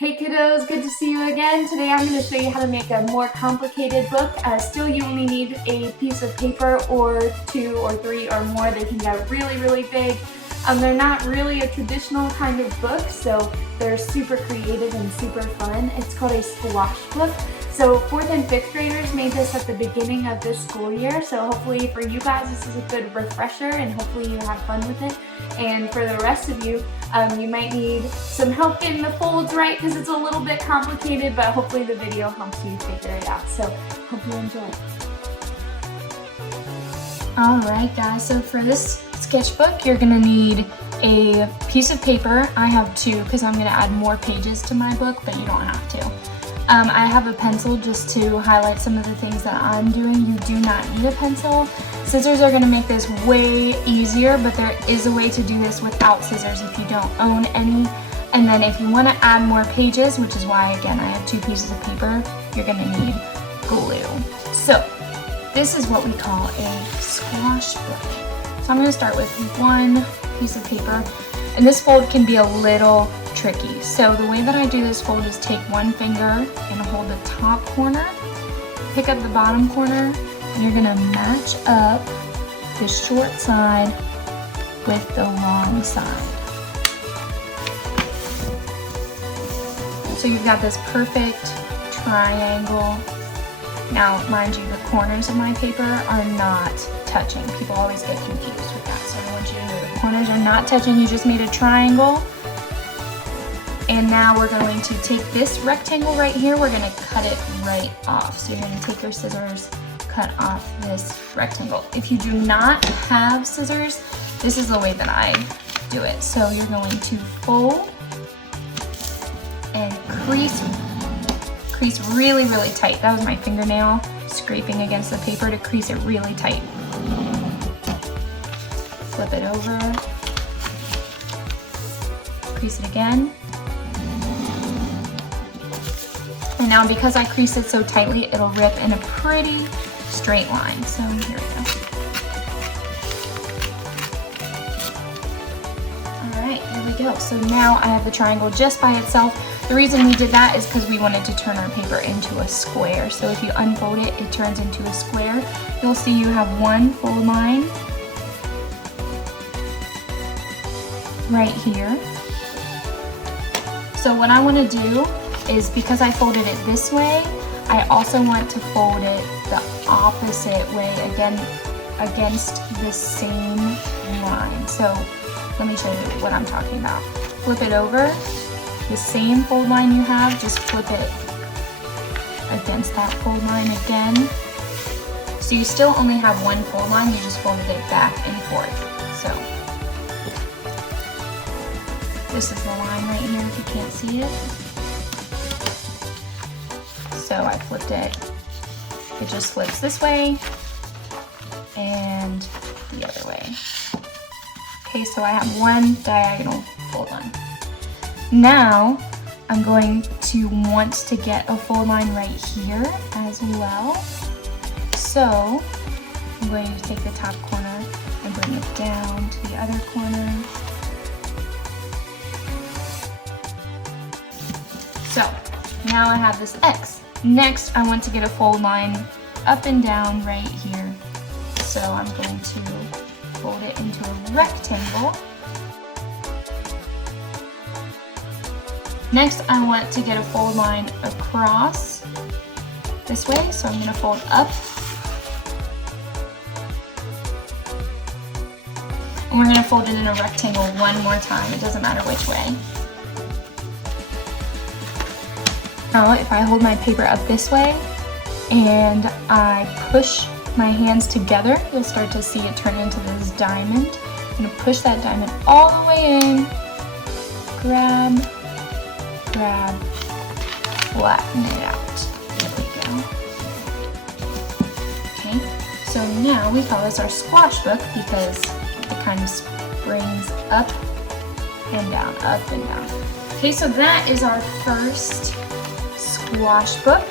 Hey kiddos, good to see you again. Today I'm going to show you how to make a more complicated book. Still, you only need a piece of paper or two or three or more. They can get really, really big. They're not really a traditional kind of book, so they're super creative and super fun. It's called a squash book. So 4th and 5th graders made this at the beginning of this school year, so hopefully for you guys this is a good refresher and hopefully you have fun with it. And for the rest of you, you might need some help getting the folds right because it's a little bit complicated, but hopefully the video helps you figure it out. So hope you enjoy. Alright guys, so for this sketchbook you're going to need a piece of paper. I have two because I'm going to add more pages to my book, but you don't have to. I have a pencil just to highlight some of the things that I'm doing. You do not need a pencil. Scissors are going to make this way easier, but there is a way to do this without scissors if you don't own any. And then if you want to add more pages, which is why again I have two pieces of paper, you're going to need glue. So this is what we call a squash book. So I'm going to start with one piece of paper, and this fold can be a little tricky. So the way that I do this fold is take one finger and hold the top corner, pick up the bottom corner, and you're gonna match up the short side with the long side. So you've got this perfect triangle. Now, mind you, the corners of my paper are not touching. People always get confused with that. So I want you to know the corners are not touching. You just made a triangle. And now we're going to take this rectangle right here, we're going to cut it right off. So you're going to take your scissors, cut off this rectangle. If you do not have scissors, this is the way that I do it. So you're going to fold and crease really, really tight. That was my fingernail scraping against the paper to crease it really tight. Flip it over, crease it again. And now because I creased it so tightly, it'll rip in a pretty straight line. So here we go. All right, here we go. So now I have the triangle just by itself. The reason we did that is because we wanted to turn our paper into a square. So if you unfold it, it turns into a square. You'll see you have one fold line right here. So what I want to do is, because I folded it this way, I also want to fold it the opposite way, again against the same line. So let me show you what I'm talking about. Flip it over, the same fold line you have, just flip it against that fold line again. So you still only have one fold line, you just folded it back and forth. So this is the line right here if you can't see it. So I flipped it, it just flips this way and the other way. Okay, so I have one diagonal fold line. Now I'm going to want to get a fold line right here as well. So I'm going to take the top corner and bring it down to the other corner. So now I have this X. Next, I want to get a fold line up and down right here. So I'm going to fold it into a rectangle. Next, I want to get a fold line across this way. So I'm going to fold up. And we're going to fold it in a rectangle one more time. It doesn't matter which way. Now, if I hold my paper up this way and I push my hands together, you'll start to see it turn into this diamond. I'm going to push that diamond all the way in, grab, flatten it out. There we go. Okay, so now we call this our squash book because it kind of springs up and down, up and down. Okay, so that is our first squash book.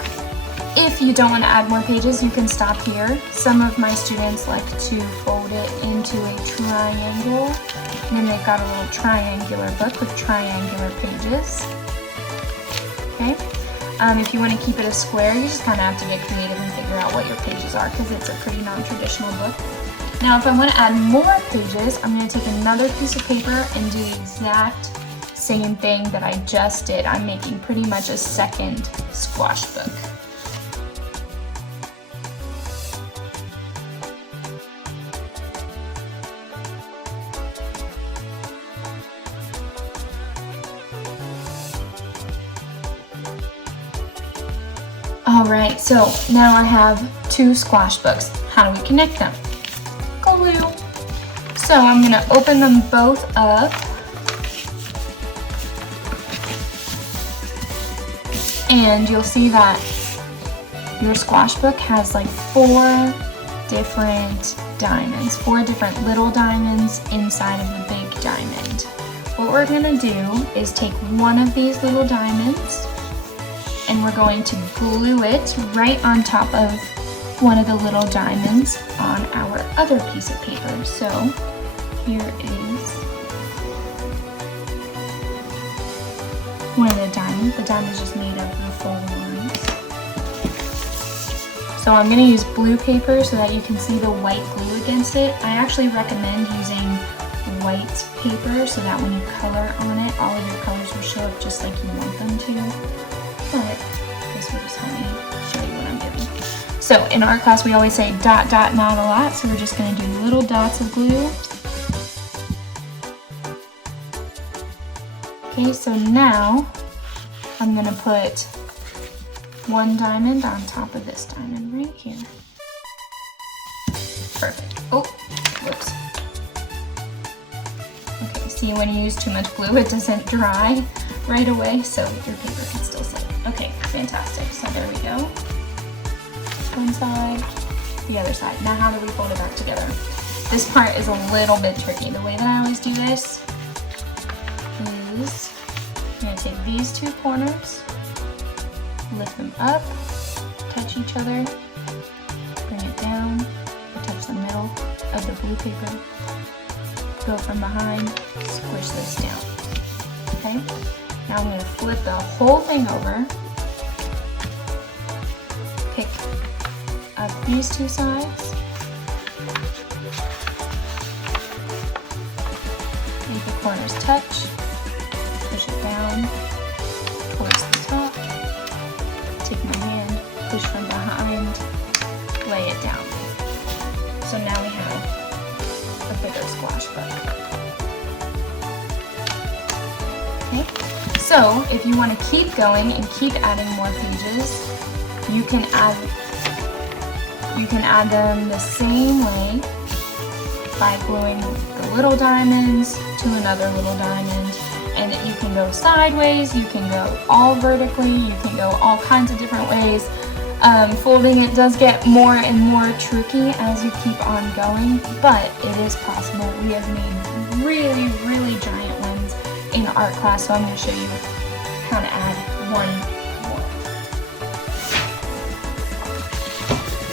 If you don't want to add more pages, you can stop here. Some of my students like to fold it into a triangle, and then they've got a little triangular book with triangular pages. okay? If you want to keep it a square, you just kind of have to get creative and figure out what your pages are because it's a pretty non-traditional book. Now, if I want to add more pages, I'm going to take another piece of paper and do the exact same thing that I just did. I'm making pretty much a second squash book. Alright, so now I have two squash books. How do we connect them? Glue. So I'm going to open them both up. And you'll see that your squash book has like 4 different diamonds, 4 different little diamonds inside of the big diamond. What we're going to do is take one of these little diamonds and we're going to glue it right on top of one of the little diamonds on our other piece of paper. So here is one of the diamonds. The diamond's just made of the full lines. So I'm going to use blue paper so that you can see the white glue against it. I actually recommend using white paper so that when you color on it, all of your colors will show up just like you want them to. But this will just help me show you what I'm doing. So in art class we always say dot, dot, not a lot, so we're just going to do little dots of glue. Okay, so now I'm going to put one diamond on top of this diamond right here. Perfect. Oh, whoops. Okay, see, when you use too much glue it doesn't dry right away, so your paper can still sit. Okay, fantastic. So there we go. One side, the other side. Now how do we fold it back together? This part is a little bit tricky. The way that I always do this is I'm going to take these 2 corners, lift them up, touch each other, bring it down, touch the middle of the blue paper, go from behind, squish this down. Okay? Now I'm going to flip the whole thing over, pick up these 2 sides, make the corners touch, push it down towards the top, take my hand, push from behind, lay it down. So now we have a bigger squash book. Okay, so if you want to keep going and keep adding more pages, you can add them the same way by gluing the little diamonds to another little diamond. And you can go sideways, you can go all vertically, you can go all kinds of different ways. Folding it does get more and more tricky as you keep on going, but it is possible. We have made really, really giant ones in art class, so I'm going to show you how to add one more.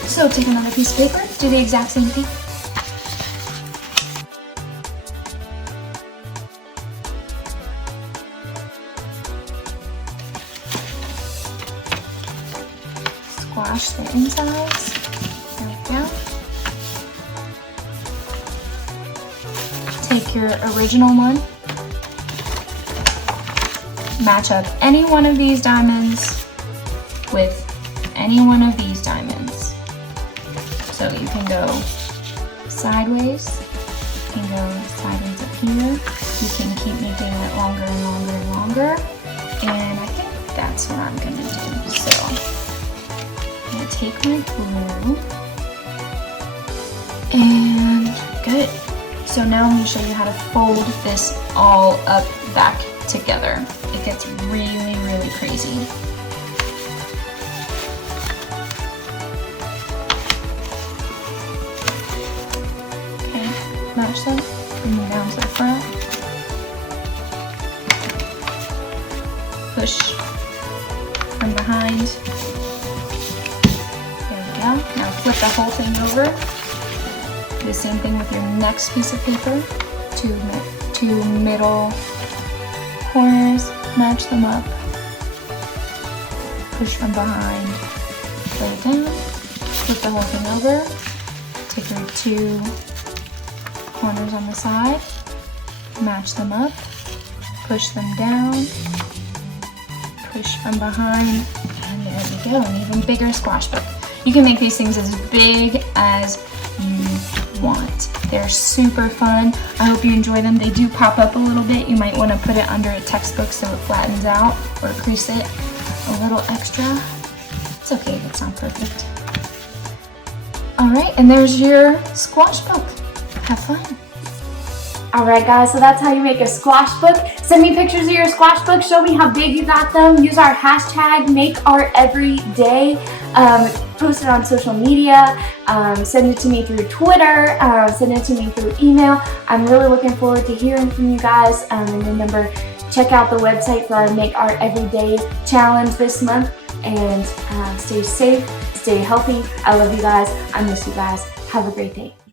So take another piece of paper, do the exact same thing. Squash the insides. There we go. Take your original one. Match up any one of these diamonds with any one of these diamonds. So you can go sideways. You can go sideways up here. You can keep making it longer and longer and longer. And I think that's what I'm going to do. So I'm going to take my glue and good. So now I'm going to show you how to fold this all up back together. It gets really, really crazy. Okay, match them, bring them down to the front. Push from behind. Now flip the whole thing over. Do the same thing with your next piece of paper. Two middle corners, match them up. push from behind, lay it down, flip the whole thing over, take your two corners on the side, match them up, push them down, push from behind, and there we go, an even bigger squash book. You can make these things as big as you want. They're super fun. I hope you enjoy them. They do pop up a little bit. You might want to put it under a textbook so it flattens out or crease it a little extra. It's okay if it's not perfect. All right, and there's your squash book. Have fun. Alright guys, so that's how you make a squash book. Send me pictures of your squash book. Show me how big you got them. Use our hashtag #MakeArtEveryday. Post it on social media. Send it to me through Twitter. Send it to me through email. I'm really looking forward to hearing from you guys. And remember, check out the website for our Make Art Everyday challenge this month. And stay safe, stay healthy. I love you guys. I miss you guys. Have a great day.